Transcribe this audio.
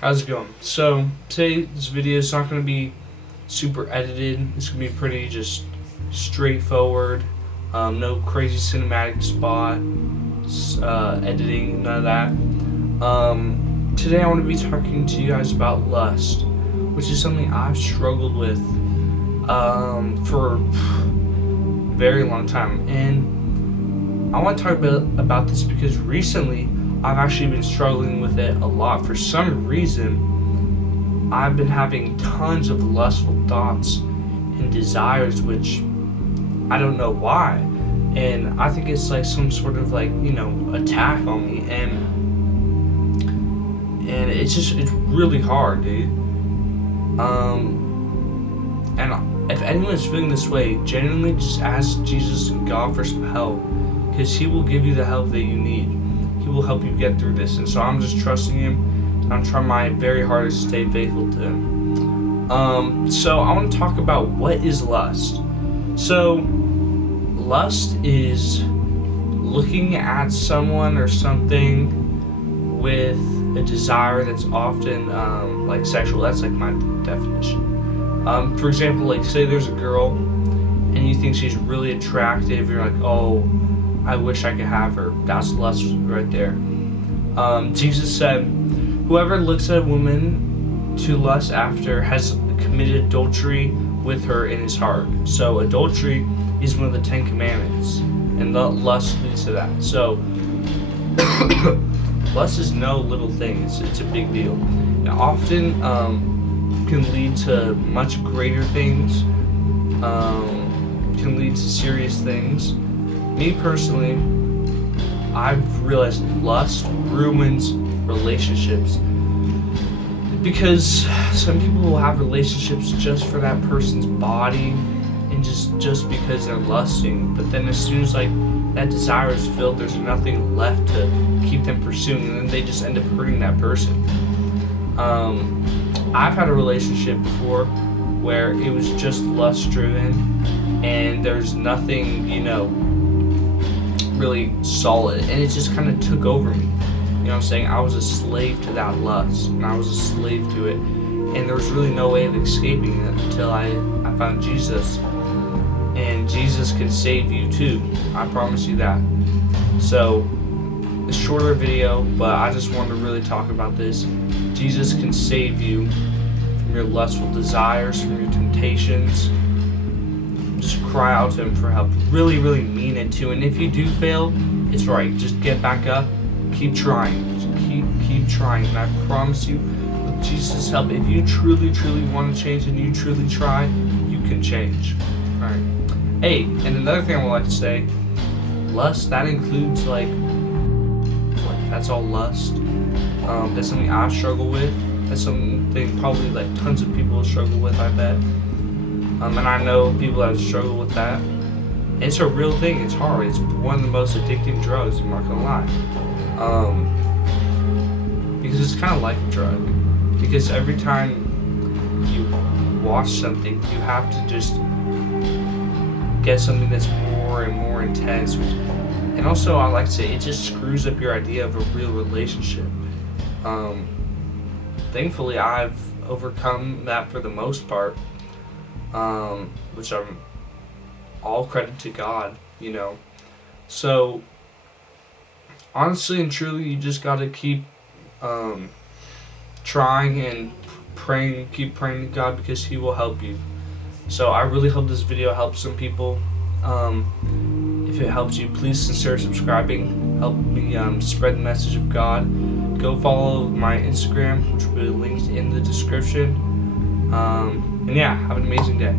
How's it going? So today's video is not going to be super edited. It's going to be pretty just straightforward. No crazy cinematic editing, none of that. Today I want to be talking to you guys about lust, which is something I've struggled with for a very long time. And I want to talk about this because recently I've actually been struggling with it a lot. For some reason, I've been having tons of lustful thoughts and desires, which I don't know why. And I think it's like some sort of attack on me. And it's really hard, dude. And if anyone's feeling this way, genuinely just ask Jesus and God for some help, because He will give you the help that you need. He will help you get through this. And so I'm just trusting Him. I'm trying my very hardest to stay faithful to Him. So I want to talk about what is lust. So lust is looking at someone or something with a desire that's often sexual. That's like my definition. For example, like say there's a girl and you think she's really attractive. You're like, oh, I wish I could have her. That's lust right there. Jesus said, whoever looks at a woman to lust after has committed adultery with her in his heart. So adultery is one of the 10 commandments, and the lust leads to that. So lust is no little thing. It's a big deal. It often can lead to much greater things. Can lead to serious things. Me personally, I've realized lust ruins relationships, because some people will have relationships just for that person's body and just because they're lusting, but then as soon as that desire is filled, there's nothing left to keep them pursuing, and then they just end up hurting that person. I've had a relationship before where it was just lust driven and there's nothing really solid, and it just kind of took over me. You know what I'm saying? I was a slave to that lust, and I was a slave to it, and there was really no way of escaping it until I found Jesus. And Jesus can save you too, I promise you that. So it's a shorter video, but I just wanted to really talk about this. Jesus can save you from your lustful desires, from your temptations. Just cry out to Him for help. Really, really mean it too. And if you do fail, it's right. Just get back up. Keep trying. Just keep trying. And I promise you, with Jesus' help, if you truly, truly want to change and you truly try, you can change. Alright. Hey, and another thing I would like to say, lust, that includes that's all lust. That's something I struggle with. That's something probably tons of people struggle with, I bet. And I know people that struggle with that. It's a real thing. It's hard. It's one of the most addicting drugs, I'm not gonna lie. Because it's kind of like a drug. Because every time you watch something, you have to just get something that's more and more intense. And also, I like to say, it just screws up your idea of a real relationship. Thankfully, I've overcome that for the most part. Which I'm all credit to God, So, honestly and truly, you just gotta keep trying and praying, keep praying to God, because He will help you. So I really hope this video helps some people. If it helps you, please consider subscribing. Help me spread the message of God. Go follow my Instagram, which will be linked in the description. And yeah, have an amazing day.